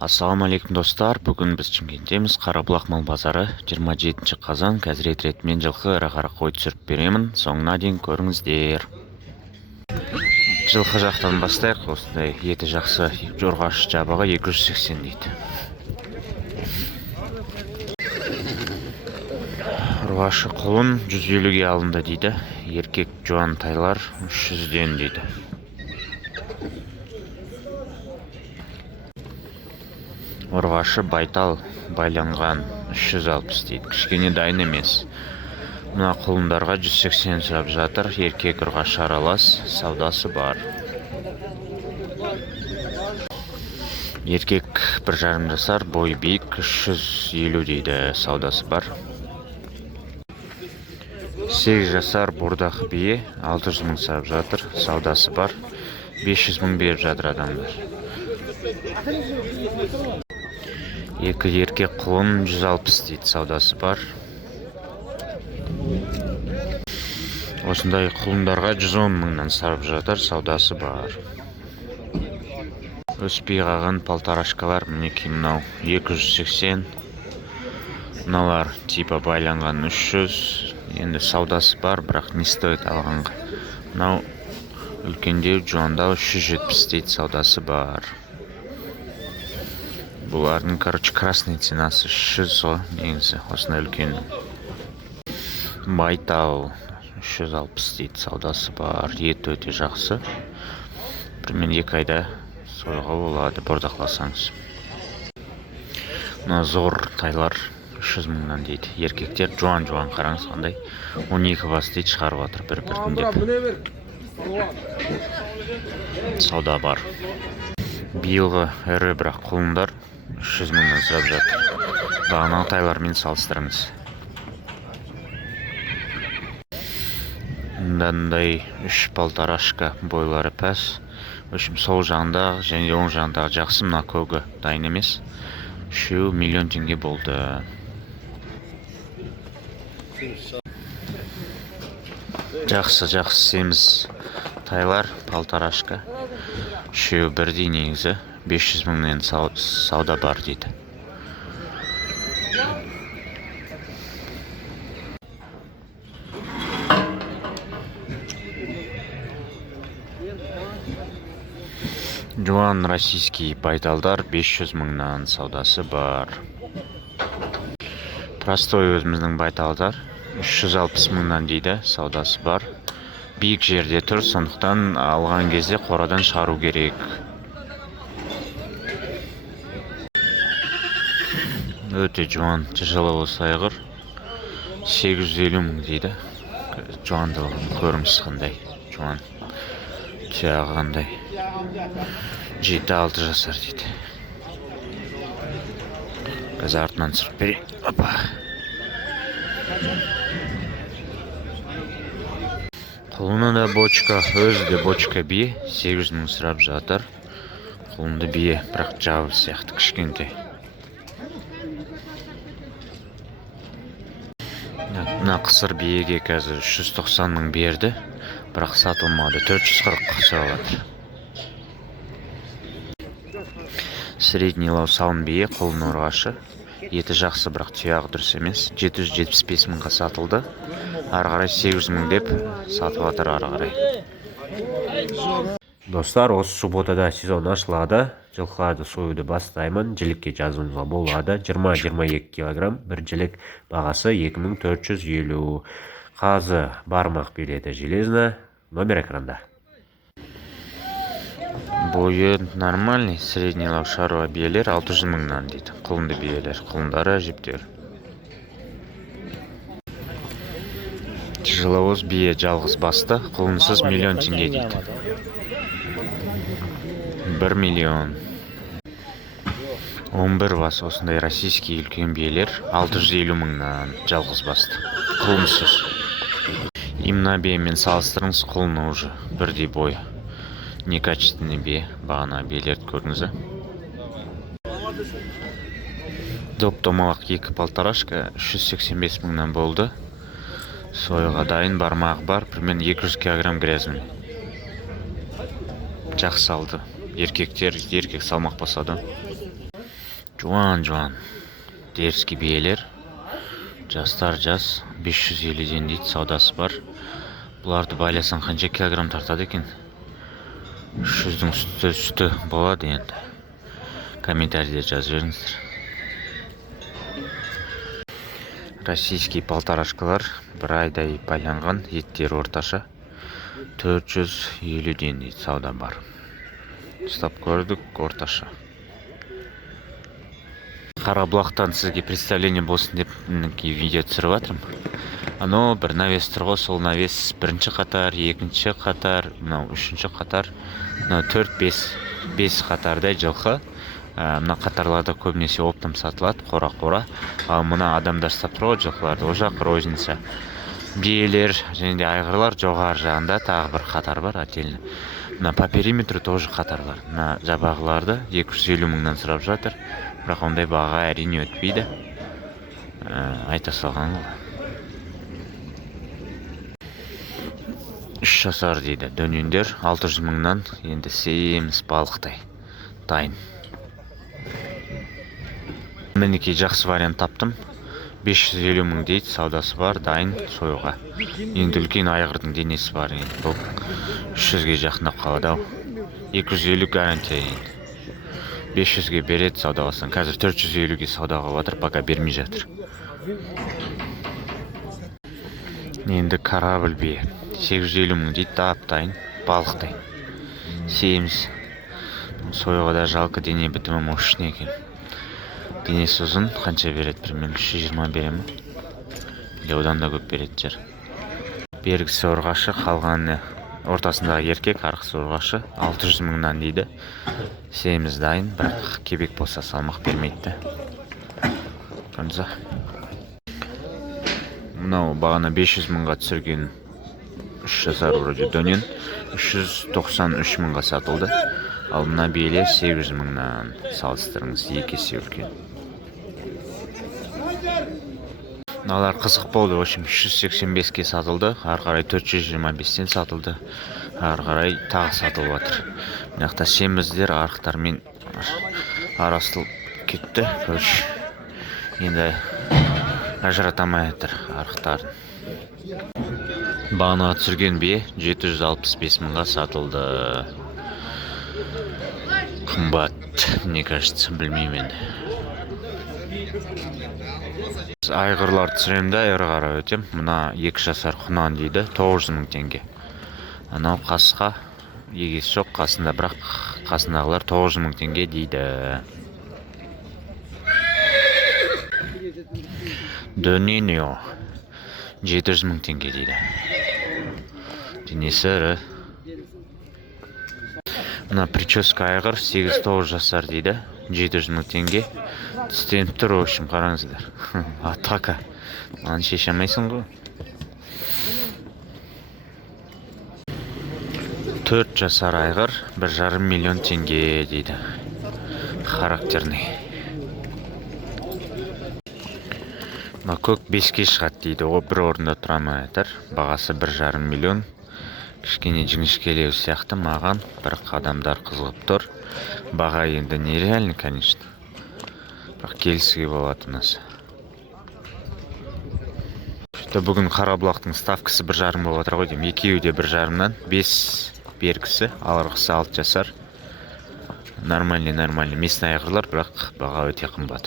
Ассалаумағалейкум достар, бүгін біз Шымкенттеміз. Қарабұлақ мал базары 27 қазан. Қазір ретімен жылқы ірі қара қой түсіріп беремін. Соңына дейін көріңіздер. Жылқы жақтан бастайық. Осындай еті жақсы жорғаш жабығы 280 дейді. Ұрғашы құлын 150-ге алынды дейді. Еркек жуан тайлар 300-ден дейді. Ұрғашы байтал байланған 360 дейді. Кішкене дайын емес. Мына құлындарға 180 сұрап жатыр. Еркек ұрғашы аралас, саудасы бар. Еркек 1,5 жасар, бойы биік, 350 дейді, саудасы бар. 8 жасар бордақы бие 600 мың сұрап жатыр, саудасы бар. 500 мың беріп жатыр адамдар. Екі еркек құлын 160 дейді, саудасы бар. Осындай құлындарға 110 мыңнан сарып жатыр, саудасы бар. Өспей қаған палтарашкалар мінеки мынау 280. Мыналар типа байланған 300. Енді саудасы бар, бірақ не стоит алғанға. Мынау үлкендеу жуандау 370 дейді, саудасы бар. Бұлардың, красный ценасы 300 ғой, негізі, осындай үлкен. Байтал 360 дейді, саудасы бар. Еті өте жақсы. Примерно 2 айда союға болады, бордақласаңыз. Мына зор тайлар 300 мыңнан дейді. Еркектер жуан-жуан, қараңыз қандай. 12 бас дейді, шығарып жатыр бір-бірден. Сауда бар. Биылғы ірі бірақ құлындар 300 мыңнан сұрап жатыр. Бағанағы тайлармен салыстырыңыз. Мындай 3 палтарашка бойлары пәс. Сол жағында және оң жағындағы жақсы, мына көгі дайын емес. 3 миллион теңге болды. Жақсы семіз тайлар, палтарашка. 3 бірдей негізі. 500 мыңнан сауда бар дейді. Жуан российский байталдар 500 мыңнан саудасы бар. Простой өзіміздің байталдар 360 мыңнан дейді, саудасы бар. Биік жерде тұр, сондықтан алған кезде қорадан шығару керек. Өте жуан, тяжело сайғыр 850 мың дейді. Жуандылығын көріңіз қандай. Жуан тияғы қандай. 7-6 жасар дейді. Қазір артынан сұрып берейін. Опа. Құлыны да бочка, өзі де бочка бие. 800 мың сұрап жатыр. Құлынды бие, бірақ жабы сияқты кішкентай. Мына қысыр биеге қазір 390 мың берді, бірақ сатылмады. 440 сұралады. Средний лаусалын бие, құлын ұрғашы. Еті жақсы, бірақ тұяғы дұрыс емес. 775 мыңға сатылды. Ары қарай 800 мың деп сатып жатыр ары қарай. Достар, осы субботада сезон ашылады. Жылқыларды союды бастаймын. Жілікке жазуыңызға болады. 20-22 килограмм бір жілік, бағасы 2450. Қазы бармақ билеті железно. Номер экранда. Бойы нормальный, средний лаушаруа биелер 600 мыңнан дейді. Құлынды биелер, құлындары жіптер. Тяжеловоз бие жалғыз басты, құлынсыз миллион теңге дейді. 1 миллион. 11 бас осындай российский үлкен биелер 650 мыңнан жалғыз басты. Құлынсыз. Имна биемен салыстырыңыз, құлыны уже бірдей бойы. Некачественный бие, бағана биелерді көріңіз. Доп-томалақ 2 палтарашка 385 мыңнан болды. Сойға дайын, бармағы бар, примерно 200 килограмм грязный. Жақсы алды. Еркек салмақ басады. Жуан теріски биелер. Жастар жас 550 дейді, саудасы бар. Бұларды байласаң қанша килограмм тартады екен? 300-дің үсті болады енді. Комментарийде жазып жіберіңіздер. Российский полторашкалар бір айдай байланған, еттері орташа 450 дейді, сауда бар. Ұстап көрдік, орташа. Қарабұлақтан сізге представление болсын деп видео түсіріп жатырмын. Ано бір навес тұр ғой, сол навес бірінші қатар, екінші қатар, үшінші қатар, 4-5 қатардай жылқы. Мына қатарларда көбінесе оптом сатылады, қора-қора. Ал мына адамдар ұстап тұр ғой жылқыларды, о жақ розница. Биелер және де айғырлар жоғары жағында тағы бір қатар бар, отдельно. Мына по периметру тоже қатар бар. Мына жабағыларды 250 мыңнан сұрап жатыр. Бірақ ондай баға әрине өтпейді. Айта салған ғой. 3 жасар дейді. Дөнендер 600 мыңнан, енді семіз балықтай дайын. Мінекей жақсы вариант таптым. 550 мың дейді, саудасы бар, дайын союға. Енді үлкен айғырдың денесі бар. Бұл 300-ге жақындап қалады ау. 250 гарантия енді. 500-ге береді саудағасын. Қазір 450-ге саудаға батыр, пока бермей жатыр. Енді корабль бие. 850 мың дейді, дайын, балықтай. Семіз. Союға да жалқы дене бітімі мощный екен. Денесі ұзын, қанша береді? Примерно 320 беремін. Или одан да көп береді жер. Бергісі ұрғашы, қалғаны ортасындағы еркек, арқысы ұрғашы 600 мыңнан дейді. Семіз дайын, бірақ кебек болса салмақ бермейді. Қанша? Мынау бағана 500 мыңға түсірген 3 жасар вроде дөнен 393 мыңға сатылды. Ал мына биелер 800 мыңнан, салыстырыңыз, 2 есе үлкен. Мыналар қызық болды, в общем 385-ке сатылды, ары қарай 425-тен сатылды, ары қарай тағы сатылып жатыр. Мынақта семіздер арықтармен арасылып кетті, короче. Енді ажыратамай жатыр арықтарын. Бағана түсірген бие 765 мыңға сатылды. Қымбат, мне кажется, білмеймін енді. Айғырлар түсіремді, ері қара өтем. Мына 2 жасар құнан дейді, 900 мың теңге. Анау қасқа, егесі жоқ қасында, бірақ қасындағылар 900 мың теңге дейді. Дөненео 700 мың теңге дейді. Денесі ірі. Мына прическа айғыр 8-9 жасар дейді, 700 мың теңге. Тістеніп тұр, в общем, қараңыздар. Атака. Аны шеше алмайсың ғой. 4 жасар айғыр 1,5 миллион теңге дейді. Характерный. Мына көк 5-ке шығады дейді, о бір орында тұрамай айтар. Бағасы 1,5 миллион. Кішкене жіңішкелеу сияқты маған бір адамдар қызығып тұр. Баға енді нереальный, конечно. Бірақ келісіге болады ұнасы. Бүгін Қарабұлақтың ставкасы 1,5 болып отыр ғой деймін. Екеуі де 1,5-нан 5 бергісі, алырғысы 6 жасар. Нормальный. Местный айғырлар, бірақ баға өте қымбат.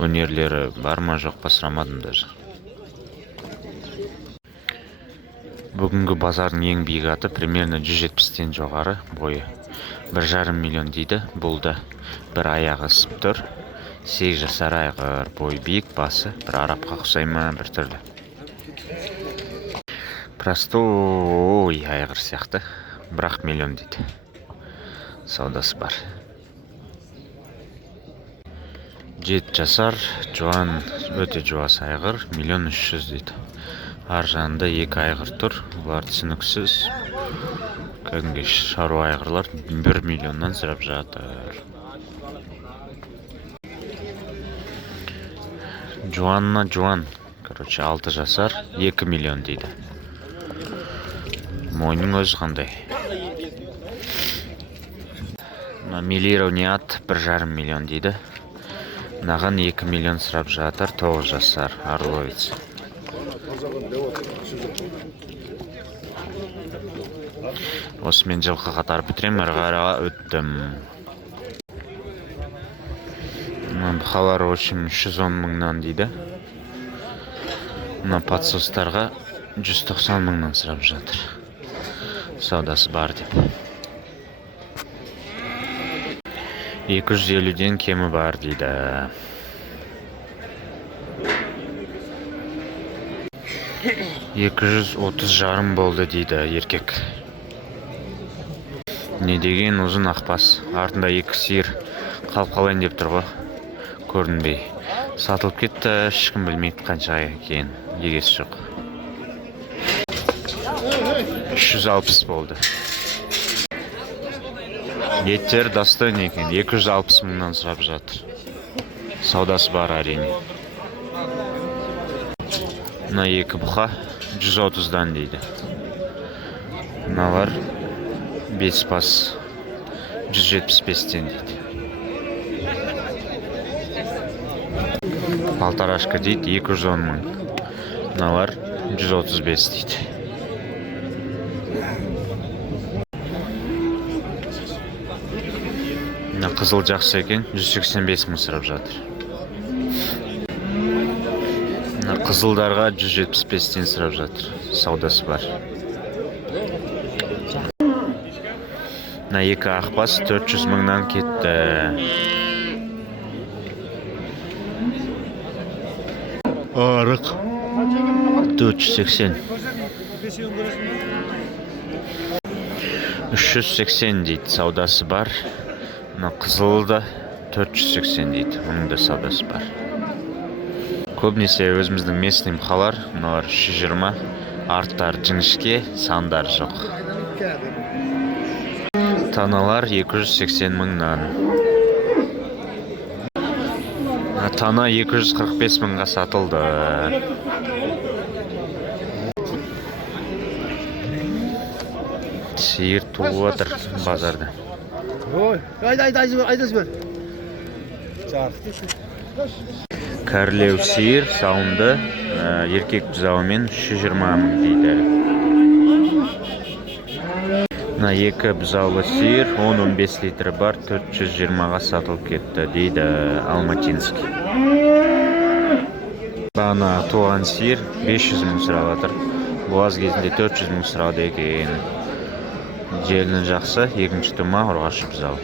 Өнерлері бар ма жоқ па сұрамадым даже. Бүгінгі базардың ең биік аты примерно 170-тен жоғары бойы. 1,5 миллион дейді. Бұл да бір аяғы ысып тұр. 8 жасар айғыр, бойы биік, басы бір арапқа ұқсайма бір түрлі. Простой айғыр сияқты. 1 миллион дейді. Саудасы бар. 7 жасар, жуан, өте жуас айғыр, 1,300,000 дейді. Ар жағында 2 айғыр тұр, олар түсініксіз. Кәдімгі шаруа айғырлар 1 миллионнан сұрап жатыр. Жуан, короче, 6 жасар, 2 миллион дейді. Мойның өзі қандай. Милирование ат 1,5 миллион дейді. Наған 2 миллион сұрап жатыр, 9 жасар орловец. Осымен жылқы қатар бітірем, ырғараға өттім. Бұқалар өшім 110 мыңнан дейді. Подсостарға 190 мыңнан сұрап жатыр. Саудасы бар деп. 250-ден кемі бар дейді. 230 жарым болды дейді еркек. Не деген ұзын ақбас. Артында 2 сиыр қалып-қалайын деп тұр ғой. Көрінбей. Сатылып кетті, ешкім білмейді қанша екен. Егесі жоқ. 360 болды. Еттер достойный екен. 260 мыңнан сұрап жатыр. Саудасы бар әрине. Мына 2 бұқа 130-дан дейді. Мыналар 5 бас 175-тен дейді. Полторашка дейді 210 мың. Мыналар 135 дейді. Қызыл жақсы екен, 185 мың сұрап жатыр. Қызылдарға 175-тен сұрап жатыр. Саудасы бар. 2 ақбас 400 мыңнан кетті. Арық 480. 380 дейді, саудасы бар. Қызылда 480 дейді, оның да саудасы бар. Көбінесе өзіміздің местный бұқалар, мұналар 320, арттар жіңішке, сандар жоқ. Таналар 280 мыңнан. Тана 245 мыңға сатылды. Сиыр туып отыр базарда. Кәрлеу сиыр сауынды, еркек бұзауымен 320 мың дейді. 2 бұзаулы сиыр 10-15 литрі бар, 420-ға сатылып кетті дейді Алматинский. Бана туған сиыр 500 мың сұрап жатыр. Буаз кезінде 400 мың сұрады екен. Желінің жақсы, 2-ші тума ұрғашы бұзау.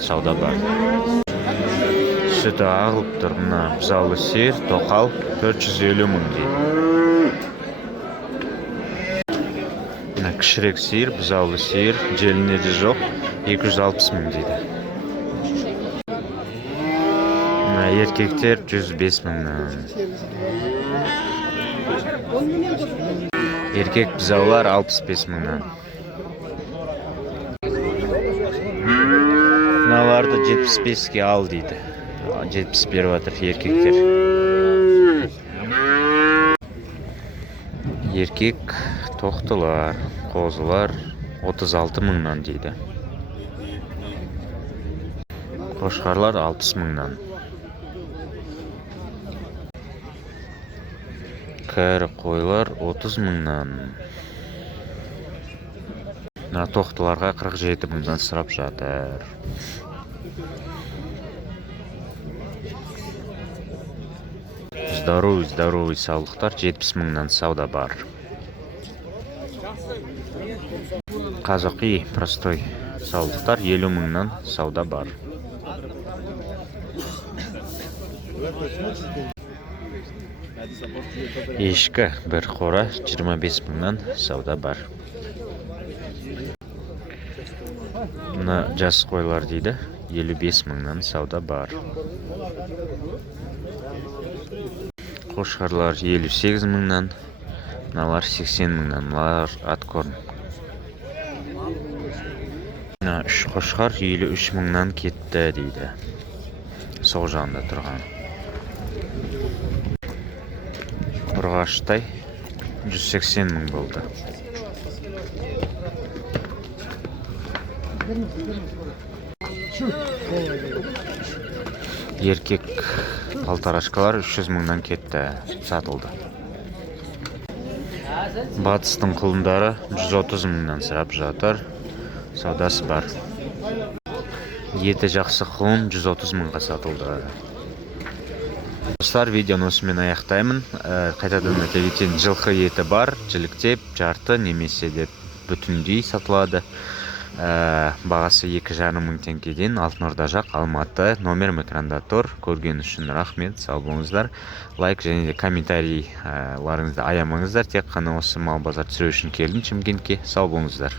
Сауда бар. Сүті ағылып тұр. Мына бұзаулы сиыр, тоқал 450 мың дейді. Мына кішірек сиыр, бұзаулы сиыр, желіне де жоқ, 260 мың дейді. Мына еркектер 105 мыңнан. Еркек бұзаулар 65 мыңнан. Мыналарды 75-ке ал дейді. 70 беріп жатыр еркектер. Еркек тоқтылар, қозылар 36 мыңнан дейді. Қошқарлар 60 мыңнан. Кәрі қойлар 30 мыңнан. Тоқтыларға 47 мыңнан сұрап жатыр. Здоровый саулықтар 70 мыңнан сауда бар. Қазақи простой саулықтар 50 мыңнан сауда бар. Ешкі бір қора 25 мыңнан сауда бар. Мына жас қойлар дейді, 55 мыңнан сауда бар. Қошқарлар 58 мыңнан, мыналар 80 мыңнан, мыналар аткорн. Мына 3 қошқар 53 мыңнан кетті дейді. Сол жағында тұрған. Ұрғаштай 180 мың болды. Еркек полторашкалар 300 мыңнан кетті, сатылды. Батыстың құлындары 130 мыңнан сұрап жатыр, саудасы бар. Еті жақсы құлын 130 мыңға сатылды. Достар, видеоны осымен аяқтаймын. Қайтадан айта кетейін, жылқы еті бар, жіліктеп, жарты немесе деп бүтіндей сатылады. Бағасы 2,5 мың теңгеден. Алтын Орда жақ, Алматы. Номерім экранда тұр. Көрген үшін рахмет, сау болыңыздар. Лайк және де комментарий ларыңызды аямаңыздар. Тек қана осы мал базар түсіру үшін келдім Шымкентке. Сау болыңыздар.